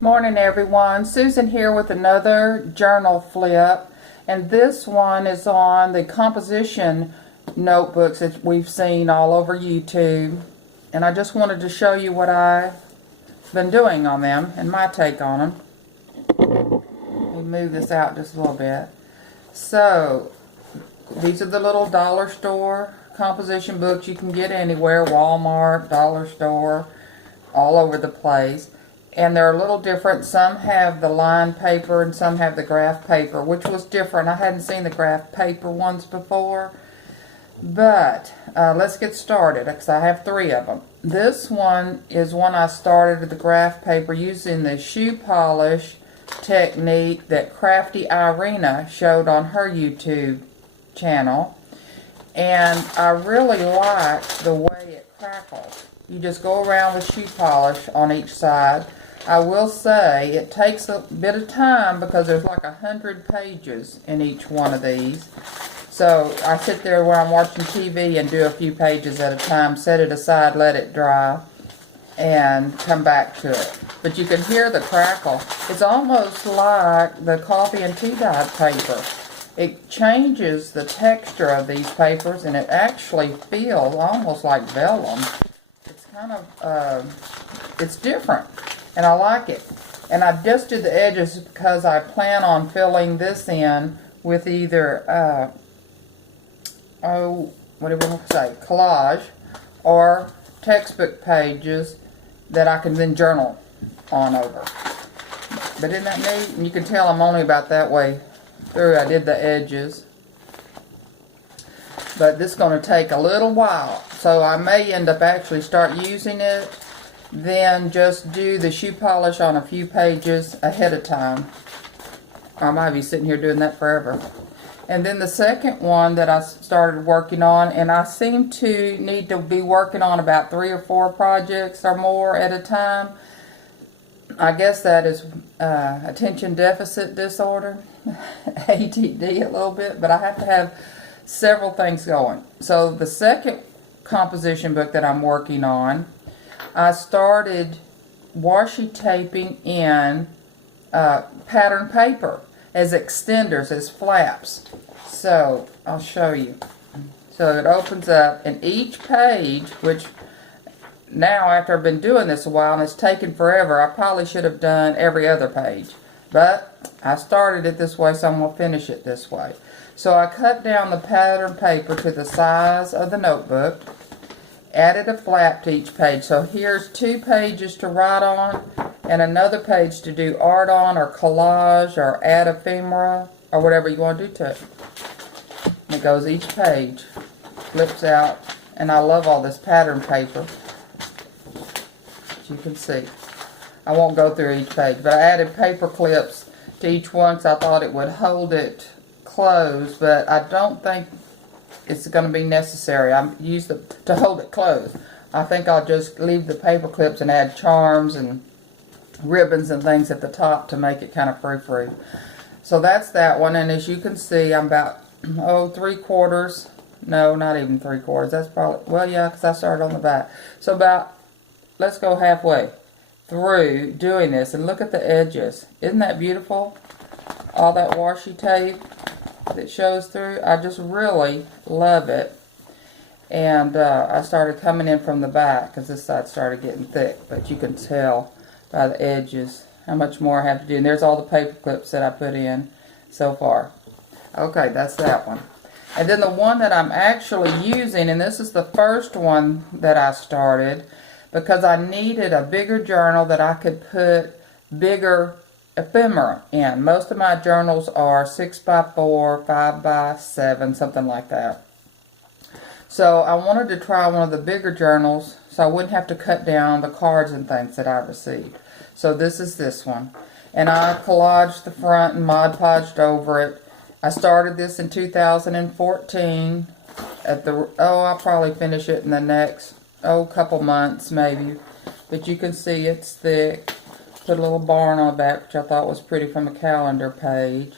Morning everyone, Susan here with another journal flip, and this one is on the composition notebooks that we've seen all over YouTube, and I just wanted to show you what I've been doing on them and my take on them. Let me move this out just a little bit. So these are the little dollar store composition books you can get anywhere, Walmart, dollar store, all over the place. And they're a little different. Some have the lined paper and some have the graph paper, which was different. I hadn't seen the graph paper ones before. But let's get started because I have 3 of them. This one is one I started with the graph paper using the shoe polish technique that Crafty Irina showed on her YouTube channel. And I really like the way it crackles. You just go around with shoe polish on each side. I will say it takes a bit of time because there's like 100 pages in each one of these. So I sit there when I'm watching TV and do a few pages at a time, set it aside, let it dry, and come back to it. But you can hear the crackle. It's almost like the coffee and tea dyed paper. It changes the texture of these papers and it actually feels almost like vellum. It's kind of, it's different. And I like it. And I just did the edges because I plan on filling this in with either, what do we want to say, collage or textbook pages that I can then journal on over. But isn't that neat? And you can tell I'm only about that way through. I did the edges. But this is going to take a little while. So I may end up actually start using it, then just do the shoe polish on a few pages ahead of time. I might be sitting here doing that forever. And then the second one that I started working on, and I seem to need to be working on about 3 or 4 projects or more at a time. I guess that is attention deficit disorder, ADD a little bit, but I have to have several things going. So the second composition book that I'm working on, I started washi taping in pattern paper as extenders, as flaps. So I'll show you. So it opens up, and each page, which now after I've been doing this a while and it's taken forever, I probably should have done every other page. But I started it this way, so I'm going to finish it this way. So I cut down the pattern paper to the size of the notebook, added a flap to each page. So here's 2 pages to write on and another page to do art on or collage or add ephemera or whatever you want to do to it. And it goes each page, flips out, and I love all this pattern paper, as you can see. I won't go through each page, but I added paper clips to each one because I thought it would hold it closed, but I don't think it's going to be necessary. I use it to hold it closed. I think I'll just leave the paper clips and add charms and ribbons and things at the top to make it kind of frou-frou. So that's that one, and as you can see, I'm about 3/4. No, not even 3/4. That's probably, well, yeah, because I started on the back. So about, let's go halfway through doing this, and look at the edges. Isn't that beautiful? All that washi tape that shows through. I just really love it. And I started coming in from the back because this side started getting thick, but you can tell by the edges how much more I have to do. And there's all the paper clips that I put in so far. Okay, that's that one. And then the one that I'm actually using, and this is the first one that I started because I needed a bigger journal that I could put bigger ephemera in. Most of my journals are 6x4, 5x7, something like that. So I wanted to try one of the bigger journals so I wouldn't have to cut down the cards and things that I received. So this is this one. And I collaged the front and Mod Podged over it. I started this in 2014. I'll probably finish it in the next, couple months maybe. But you can see it's thick. Put a little barn on the back, which I thought was pretty from a calendar page.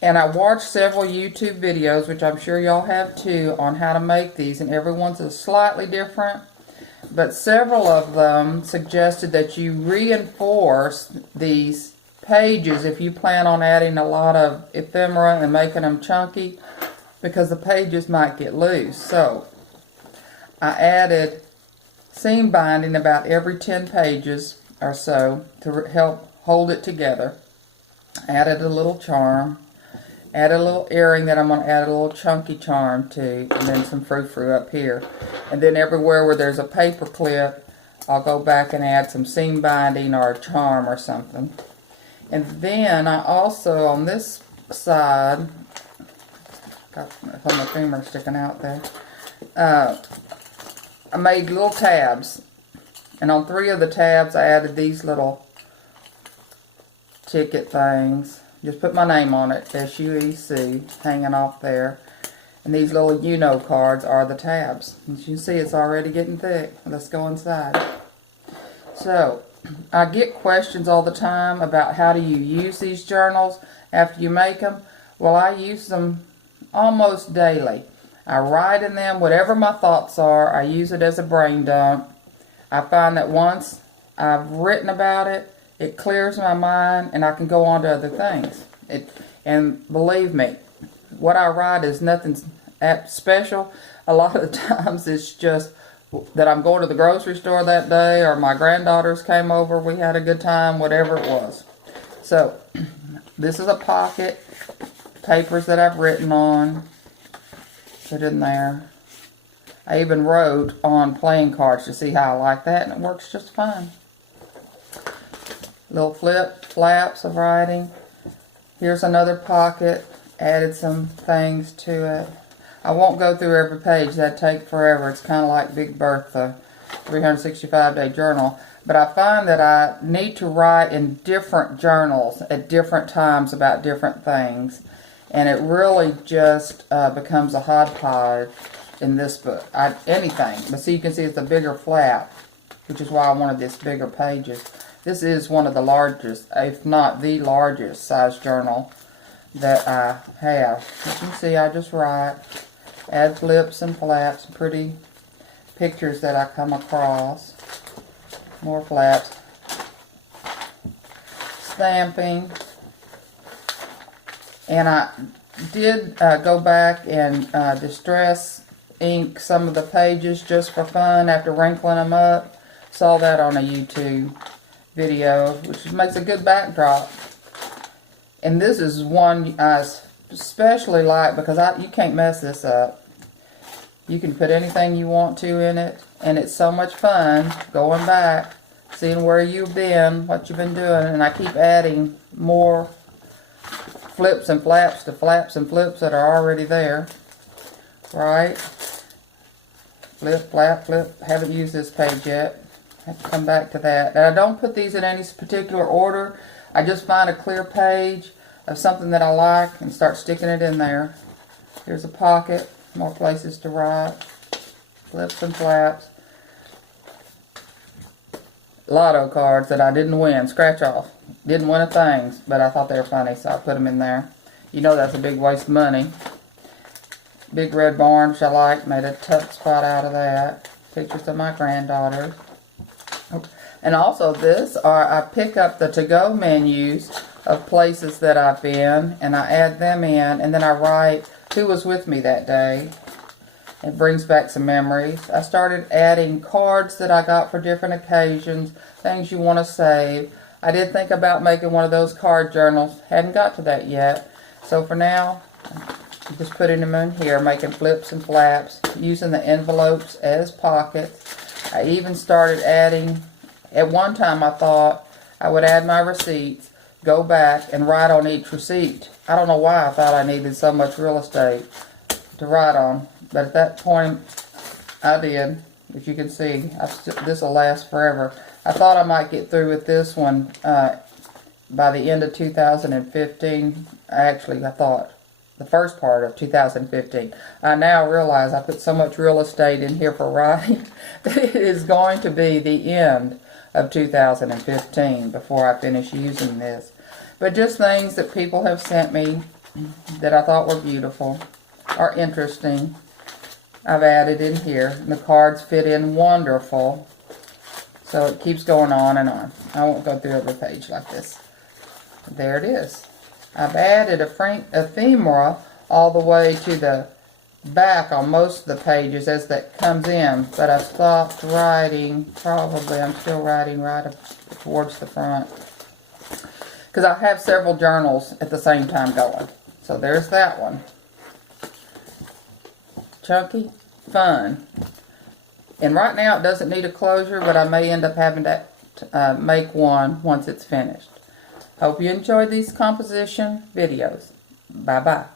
And I watched several YouTube videos, which I'm sure y'all have too, on how to make these, and everyone's is slightly different. but several of them suggested that you reinforce these pages if you plan on adding a lot of ephemera and making them chunky, because the pages might get loose. So I added seam binding about every 10 pages or so to help hold it together. Added a little charm, added a little earring that I'm going to add a little chunky charm to, and then some frou-frou up here. And then everywhere where there's a paper clip, I'll go back and add some seam binding or a charm or something. And then I also, on this side, got my finger sticking out there, I made little tabs. And on 3 of the tabs I added these little ticket things. Just put my name on it, SUEC, hanging off there. And these little you-know cards are the tabs. As you can see, it's already getting thick. Let's go inside. So, I get questions all the time about how do you use these journals after you make them. Well, I use them almost daily. I write in them whatever my thoughts are. I use it as a brain dump. I find that once I've written about it, it clears my mind and I can go on to other things. And believe me, what I write is nothing special. A lot of the times it's just that I'm going to the grocery store that day, or my granddaughters came over, we had a good time, whatever it was. So, this is a pocket, papers that I've written on, put in there. I even wrote on playing cards to see how I like that, and it works just fine. Little flaps of writing. Here's another pocket, added some things to it. I won't go through every page, that'd take forever. It's kind of like Big Bertha, 365-day journal. But I find that I need to write in different journals at different times about different things. And it really just becomes a hodgepodge in this book. Anything. But see, you can see it's a bigger flap, which is why I wanted this bigger pages. This is one of the largest, if not the largest size journal that I have. As you can see, I just write. Add flips and flaps, pretty pictures that I come across. More flaps. Stamping. And I did go back and distress ink some of the pages just for fun after wrinkling them up. Saw that on a YouTube video, which makes a good backdrop. And this is one I especially like because you can't mess this up. You can put anything you want to in it, and it's so much fun going back, seeing where you've been, what you've been doing, and I keep adding more flips and flaps to flaps and flips that are already there. Right? Flip, flap, flip. Haven't used this page yet. Have to come back to that. And I don't put these in any particular order. I just find a clear page of something that I like and start sticking it in there. Here's a pocket, more places to write, flips and flaps. Lotto cards that I didn't win, scratch off. Didn't win a thing, but I thought they were funny, so I put them in there. You know that's a big waste of money. Big red barn, which I like, made a tuck spot out of that. Pictures of my granddaughter. And also this, I pick up the to-go menus of places that I've been, and I add them in, and then I write who was with me that day. It brings back some memories. I started adding cards that I got for different occasions, things you want to save. I did think about making one of those card journals. Hadn't got to that yet. So for now, I'm just putting them in here, making flips and flaps, using the envelopes as pockets. I even started adding, at one time I thought I would add my receipts, go back and write on each receipt. I don't know why I thought I needed so much real estate to write on, but at that point I did. As you can see, this will last forever. I thought I might get through with this one by the end of 2015. Actually, I thought the first part of 2015. I now realize I put so much real estate in here for writing that it is going to be the end of 2015 before I finish using this. But just things that people have sent me that I thought were beautiful or interesting. I've added in here. And the cards fit in wonderful. So it keeps going on and on. I won't go through every page like this. There it is. I've added a ephemera all the way to the back on most of the pages as that comes in, but I stopped writing. Probably I'm still writing right towards the front because I have several journals at the same time going. So there's that one. Chunky, fun. And right now it doesn't need a closure, but I may end up having to make one once it's finished. Hope you enjoyed these composition videos. Bye-bye.